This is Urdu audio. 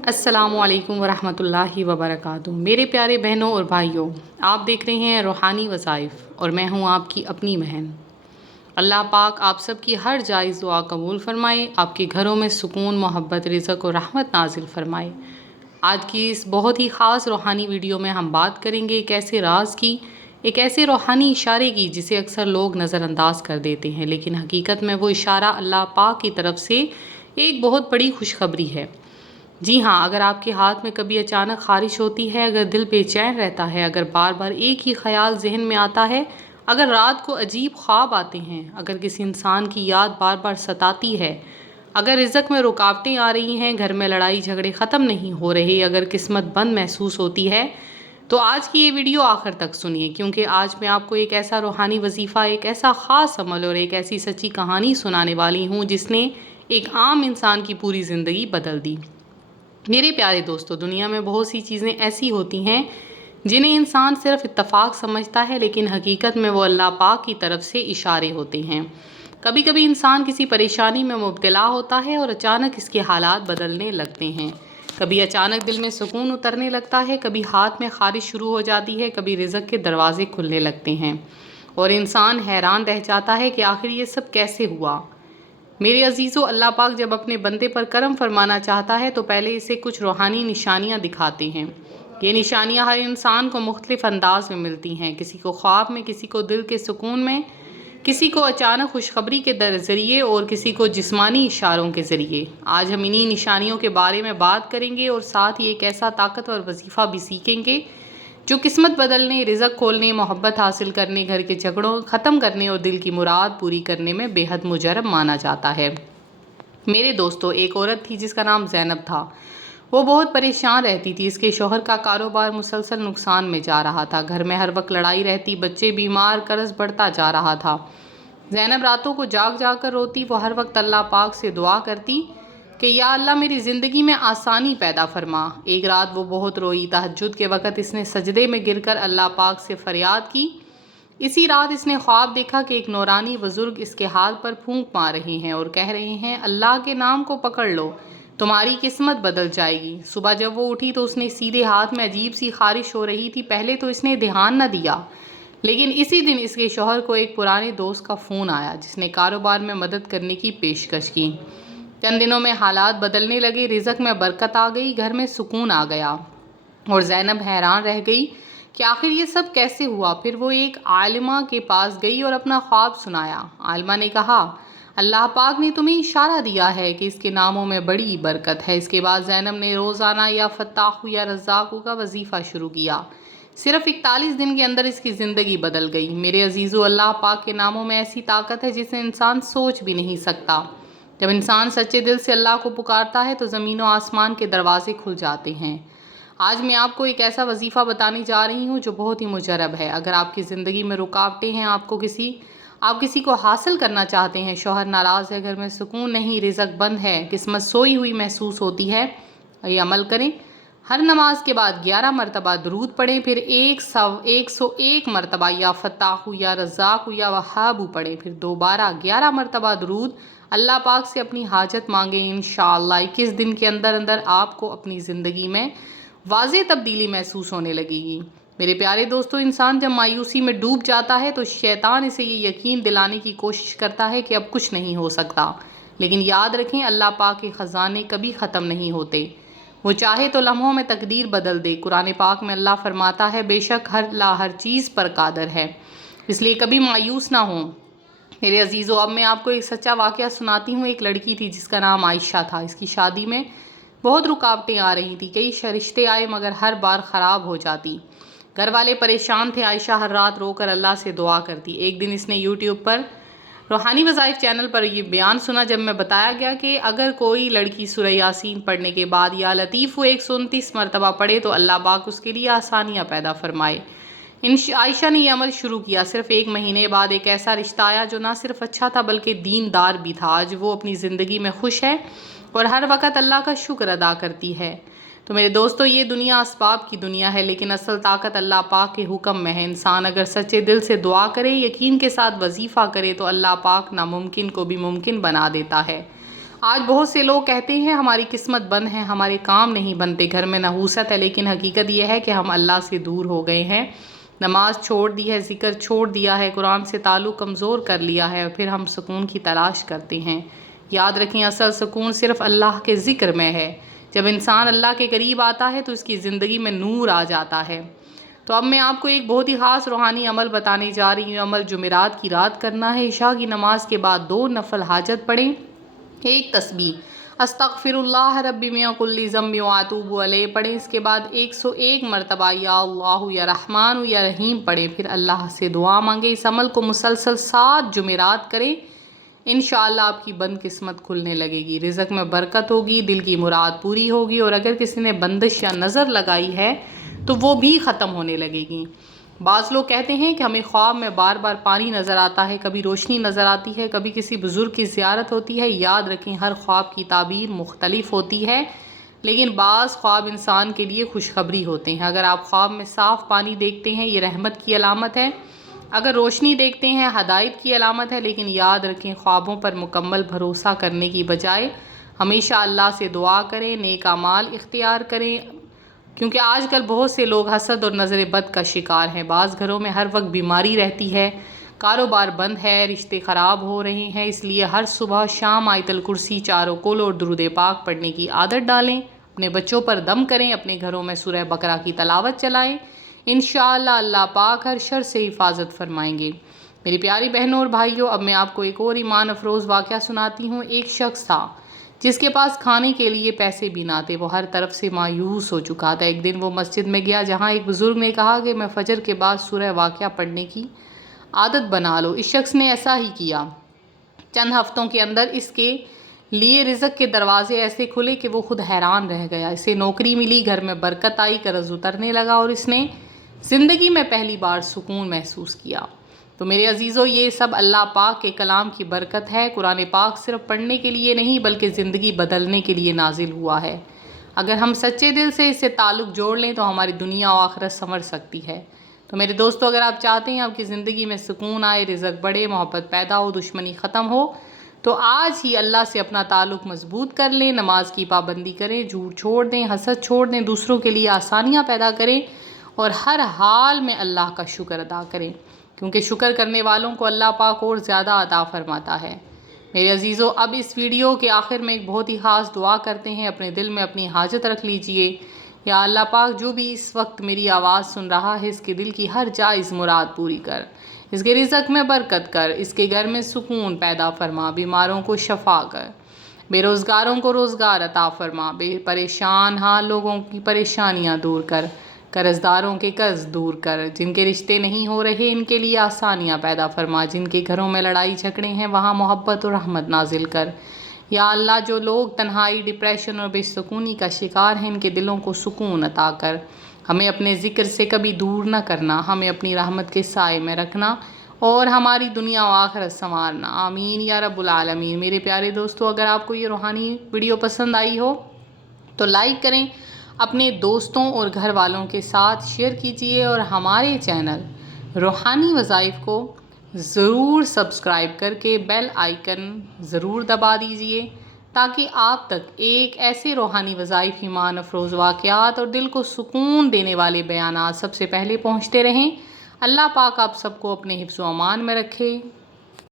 السلام علیکم ورحمۃ اللہ وبرکاتہ۔ میرے پیارے بہنوں اور بھائیوں، آپ دیکھ رہے ہیں روحانی وظائف اور میں ہوں آپ کی اپنی بہن۔ اللہ پاک آپ سب کی ہر جائز دعا قبول فرمائے، آپ کے گھروں میں سکون، محبت، رزق اور رحمت نازل فرمائے۔ آج کی اس بہت ہی خاص روحانی ویڈیو میں ہم بات کریں گے ایک ایسے راز کی، ایک ایسے روحانی اشارے کی جسے اکثر لوگ نظر انداز کر دیتے ہیں، لیکن حقیقت میں وہ اشارہ اللہ پاک کی طرف سے ایک بہت بڑی خوشخبری ہے۔ جی ہاں، اگر آپ کے ہاتھ میں کبھی اچانک خارش ہوتی ہے، اگر دل بے چین رہتا ہے، اگر بار بار ایک ہی خیال ذہن میں آتا ہے، اگر رات کو عجیب خواب آتے ہیں، اگر کسی انسان کی یاد بار بار ستاتی ہے، اگر رزق میں رکاوٹیں آ رہی ہیں، گھر میں لڑائی جھگڑے ختم نہیں ہو رہے، اگر قسمت بند محسوس ہوتی ہے، تو آج کی یہ ویڈیو آخر تک سنیے، کیونکہ آج میں آپ کو ایک ایسا روحانی وظیفہ، ایک ایسا خاص عمل اور ایک ایسی سچی کہانی سنانے والی ہوں جس نے ایک عام انسان کی پوری زندگی بدل دی۔ میرے پیارے دوستو، دنیا میں بہت سی چیزیں ایسی ہوتی ہیں جنہیں انسان صرف اتفاق سمجھتا ہے، لیکن حقیقت میں وہ اللہ پاک کی طرف سے اشارے ہوتے ہیں۔ کبھی کبھی انسان کسی پریشانی میں مبتلا ہوتا ہے اور اچانک اس کے حالات بدلنے لگتے ہیں۔ کبھی اچانک دل میں سکون اترنے لگتا ہے، کبھی ہاتھ میں خارش شروع ہو جاتی ہے، کبھی رزق کے دروازے کھلنے لگتے ہیں، اور انسان حیران رہ جاتا ہے کہ آخر یہ سب کیسے ہوا۔ میرے عزیزو، اللہ پاک جب اپنے بندے پر کرم فرمانا چاہتا ہے تو پہلے اسے کچھ روحانی نشانیاں دکھاتے ہیں۔ یہ نشانیاں ہر انسان کو مختلف انداز میں ملتی ہیں، کسی کو خواب میں، کسی کو دل کے سکون میں، کسی کو اچانک خوشخبری کے ذریعے اور کسی کو جسمانی اشاروں کے ذریعے۔ آج ہم انہی نشانیوں کے بارے میں بات کریں گے اور ساتھ ہی ایک ایسا طاقتور وظیفہ بھی سیکھیں گے جو قسمت بدلنے، رزق کھولنے، محبت حاصل کرنے، گھر کے جھگڑوں ختم کرنے اور دل کی مراد پوری کرنے میں بے حد مجرب مانا جاتا ہے۔ میرے دوستو، ایک عورت تھی جس کا نام زینب تھا۔ وہ بہت پریشان رہتی تھی، اس کے شوہر کا کاروبار مسلسل نقصان میں جا رہا تھا، گھر میں ہر وقت لڑائی رہتی، بچے بیمار، قرض بڑھتا جا رہا تھا۔ زینب راتوں کو جاگ جاگ کر روتی، وہ ہر وقت اللہ پاک سے دعا کرتی کہ یا اللہ میری زندگی میں آسانی پیدا فرما۔ ایک رات وہ بہت روئی، تہجد کے وقت اس نے سجدے میں گر کر اللہ پاک سے فریاد کی۔ اسی رات اس نے خواب دیکھا کہ ایک نورانی بزرگ اس کے ہاتھ پر پھونک مار رہے ہیں اور کہہ رہے ہیں اللہ کے نام کو پکڑ لو، تمہاری قسمت بدل جائے گی۔ صبح جب وہ اٹھی تو اس نے سیدھے ہاتھ میں عجیب سی خارش ہو رہی تھی۔ پہلے تو اس نے دھیان نہ دیا، لیکن اسی دن اس کے شوہر کو ایک پرانے دوست کا فون آیا جس نے کاروبار میں مدد کرنے کی پیشکش کی۔ چند دنوں میں حالات بدلنے لگے، رزق میں برکت آ گئی، گھر میں سکون آ گیا، اور زینب حیران رہ گئی کہ آخر یہ سب کیسے ہوا۔ پھر وہ ایک عالمہ کے پاس گئی اور اپنا خواب سنایا۔ عالمہ نے کہا اللہ پاک نے تمہیں اشارہ دیا ہے کہ اس کے ناموں میں بڑی برکت ہے۔ اس کے بعد زینب نے روزانہ یا فتاح یا رزاق کا وظیفہ شروع کیا۔ صرف 41 دن کے اندر اس کی زندگی بدل گئی۔ میرے عزیزو، اللہ پاک کے ناموں میں ایسی طاقت ہے جسے انسان سوچ بھی نہیں سکتا۔ جب انسان سچے دل سے اللہ کو پکارتا ہے تو زمین و آسمان کے دروازے کھل جاتے ہیں۔ آج میں آپ کو ایک ایسا وظیفہ بتانے جا رہی ہوں جو بہت ہی مجرب ہے۔ اگر آپ کی زندگی میں رکاوٹیں ہیں، آپ کسی کو حاصل کرنا چاہتے ہیں، شوہر ناراض ہے، گھر میں سکون نہیں، رزق بند ہے، قسمت سوئی ہوئی محسوس ہوتی ہے، یہ عمل کریں۔ ہر نماز کے بعد 11 مرتبہ درود پڑھیں، پھر 101 مرتبہ یا فتاح یا رزاق یا وہاب پڑھیں، پھر دوبارہ 11 مرتبہ درود۔ اللہ پاک سے اپنی حاجت مانگیں، انشاءاللہ 21 دن کے اندر اندر آپ کو اپنی زندگی میں واضح تبدیلی محسوس ہونے لگے گی۔ میرے پیارے دوستو، انسان جب مایوسی میں ڈوب جاتا ہے تو شیطان اسے یہ یقین دلانے کی کوشش کرتا ہے کہ اب کچھ نہیں ہو سکتا، لیکن یاد رکھیں اللہ پاک کے خزانے کبھی ختم نہیں ہوتے، وہ چاہے تو لمحوں میں تقدیر بدل دے۔ قرآن پاک میں اللہ فرماتا ہے بے شک اللہ ہر چیز پر قادر ہے، اس لیے کبھی مایوس نہ ہوں۔ میرے عزیزو، اب میں آپ کو ایک سچا واقعہ سناتی ہوں۔ ایک لڑکی تھی جس کا نام عائشہ تھا۔ اس کی شادی میں بہت رکاوٹیں آ رہی تھیں، کئی رشتے آئے مگر ہر بار خراب ہو جاتی۔ گھر والے پریشان تھے، عائشہ ہر رات رو کر اللہ سے دعا کرتی۔ ایک دن اس نے یوٹیوب پر روحانی وظائف چینل پر یہ بیان سنا جب میں بتایا گیا کہ اگر کوئی لڑکی سورہ یاسین پڑھنے کے بعد یا لطیف 129 مرتبہ پڑھے تو اللہ پاک اس کے لیے آسانیاں پیدا فرمائے۔ عائشہ نے یہ عمل شروع کیا۔ صرف ایک مہینے بعد ایک ایسا رشتہ آیا جو نہ صرف اچھا تھا بلکہ دیندار بھی تھا۔ آج وہ اپنی زندگی میں خوش ہے اور ہر وقت اللہ کا شکر ادا کرتی ہے۔ تو میرے دوستو، یہ دنیا اسباب کی دنیا ہے، لیکن اصل طاقت اللہ پاک کے حکم میں ہے۔ انسان اگر سچے دل سے دعا کرے، یقین کے ساتھ وظیفہ کرے تو اللہ پاک ناممکن کو بھی ممکن بنا دیتا ہے۔ آج بہت سے لوگ کہتے ہیں ہماری قسمت بند ہے، ہمارے کام نہیں بنتے، گھر میں نحوست ہے، لیکن حقیقت یہ ہے کہ ہم اللہ سے دور ہو گئے ہیں، نماز چھوڑ دی ہے، ذکر چھوڑ دیا ہے، قرآن سے تعلق کمزور کر لیا ہے، اور پھر ہم سکون کی تلاش کرتے ہیں۔ یاد رکھیں، اصل سکون صرف اللہ کے ذکر میں ہے۔ جب انسان اللہ کے قریب آتا ہے تو اس کی زندگی میں نور آ جاتا ہے۔ تو اب میں آپ کو ایک بہت ہی خاص روحانی عمل بتانے جا رہی ہوں۔ عمل جمعرات کی رات کرنا ہے۔ عشاء کی نماز کے بعد 2 نفل حاجت پڑھیں، ایک تسبیح استغفر اللہ ربی من کل ذنب واتوب علیہ پڑھیں، اس کے بعد 101 مرتبہ یا اللہ یا رحمان یا رحیم پڑھیں، پھر اللہ سے دعا مانگیں۔ اس عمل کو مسلسل 7 جمعرات کریں، انشاءاللہ آپ کی بند قسمت کھلنے لگے گی، رزق میں برکت ہوگی، دل کی مراد پوری ہوگی، اور اگر کسی نے بندش یا نظر لگائی ہے تو وہ بھی ختم ہونے لگے گی۔ بعض لوگ کہتے ہیں کہ ہمیں خواب میں بار بار پانی نظر آتا ہے، کبھی روشنی نظر آتی ہے، کبھی کسی بزرگ کی زیارت ہوتی ہے۔ یاد رکھیں، ہر خواب کی تعبیر مختلف ہوتی ہے، لیکن بعض خواب انسان کے لیے خوشخبری ہوتے ہیں۔ اگر آپ خواب میں صاف پانی دیکھتے ہیں، یہ رحمت کی علامت ہے، اگر روشنی دیکھتے ہیں، ہدایت کی علامت ہے۔ لیکن یاد رکھیں، خوابوں پر مکمل بھروسہ کرنے کی بجائے ہمیشہ اللہ سے دعا کریں، نیک اعمال اختیار کریں، کیونکہ آج کل بہت سے لوگ حسد اور نظر بد کا شکار ہیں۔ بعض گھروں میں ہر وقت بیماری رہتی ہے، کاروبار بند ہے، رشتے خراب ہو رہے ہیں، اس لیے ہر صبح شام آیت الکرسی 4 رکوع اور درود پاک پڑھنے کی عادت ڈالیں۔ اپنے بچوں پر دم کریں، اپنے گھروں میں سورہ بقرہ کی تلاوت چلائیں، انشاءاللہ اللہ پاک ہر شر سے حفاظت فرمائیں گے۔ میری پیاری بہنوں اور بھائیوں، اب میں آپ کو ایک اور ایمان افروز واقعہ سناتی ہوں۔ ایک شخص تھا جس کے پاس کھانے کے لیے پیسے بھی نہ تھے، وہ ہر طرف سے مایوس ہو چکا تھا۔ ایک دن وہ مسجد میں گیا، جہاں ایک بزرگ نے کہا کہ میں فجر کے بعد سورہ واقعہ پڑھنے کی عادت بنا لو۔ اس شخص نے ایسا ہی کیا۔ چند ہفتوں کے اندر اس کے لیے رزق کے دروازے ایسے کھلے کہ وہ خود حیران رہ گیا۔ اسے نوکری ملی، گھر میں برکت آئی، قرض اترنے لگا، اور اس نے زندگی میں پہلی بار سکون محسوس کیا۔ تو میرے عزیزو، یہ سب اللہ پاک کے کلام کی برکت ہے۔ قرآن پاک صرف پڑھنے کے لیے نہیں بلکہ زندگی بدلنے کے لیے نازل ہوا ہے۔ اگر ہم سچے دل سے اس سے تعلق جوڑ لیں تو ہماری دنیا و آخرت سنور سکتی ہے۔ تو میرے دوستو، اگر آپ چاہتے ہیں آپ کی زندگی میں سکون آئے، رزق بڑھے، محبت پیدا ہو، دشمنی ختم ہو، تو آج ہی اللہ سے اپنا تعلق مضبوط کر لیں، نماز کی پابندی کریں، جھوٹ چھوڑ دیں، حسد چھوڑ دیں، دوسروں کے لیے آسانیاں پیدا کریں، اور ہر حال میں اللہ کا شکر ادا کریں، کیونکہ شکر کرنے والوں کو اللہ پاک اور زیادہ عطا فرماتا ہے۔ میرے عزیزو، اب اس ویڈیو کے آخر میں ایک بہت ہی خاص دعا کرتے ہیں۔ اپنے دل میں اپنی حاجت رکھ لیجئے۔ یا اللہ پاک، جو بھی اس وقت میری آواز سن رہا ہے، اس کے دل کی ہر جائز مراد پوری کر، اس کے رزق میں برکت کر، اس کے گھر میں سکون پیدا فرما، بیماروں کو شفا کر، بے روزگاروں کو روزگار عطا فرما، بے پریشان حال لوگوں کی پریشانیاں دور کر، قرض داروں کے قرض دور کر، جن کے رشتے نہیں ہو رہے ان کے لیے آسانیاں پیدا فرما، جن کے گھروں میں لڑائی جھگڑے ہیں وہاں محبت اور رحمت نازل کر۔ یا اللہ، جو لوگ تنہائی، ڈپریشن اور بے سکونی کا شکار ہیں، ان کے دلوں کو سکون عطا کر، ہمیں اپنے ذکر سے کبھی دور نہ کرنا، ہمیں اپنی رحمت کے سائے میں رکھنا، اور ہماری دنیا و آخرت سنوارنا، آمین یا رب العالمین۔ میرے پیارے دوستو، اگر آپ کو یہ روحانی ویڈیو پسند آئی ہو تو لائک کریں، اپنے دوستوں اور گھر والوں کے ساتھ شیئر کیجئے، اور ہمارے چینل روحانی وظائف کو ضرور سبسکرائب کر کے بیل آئیکن ضرور دبا دیجئے، تاکہ آپ تک ایک ایسے روحانی وظائف، ایمان افروز واقعات اور دل کو سکون دینے والے بیانات سب سے پہلے پہنچتے رہیں۔ اللہ پاک آپ سب کو اپنے حفظ و امان میں رکھے۔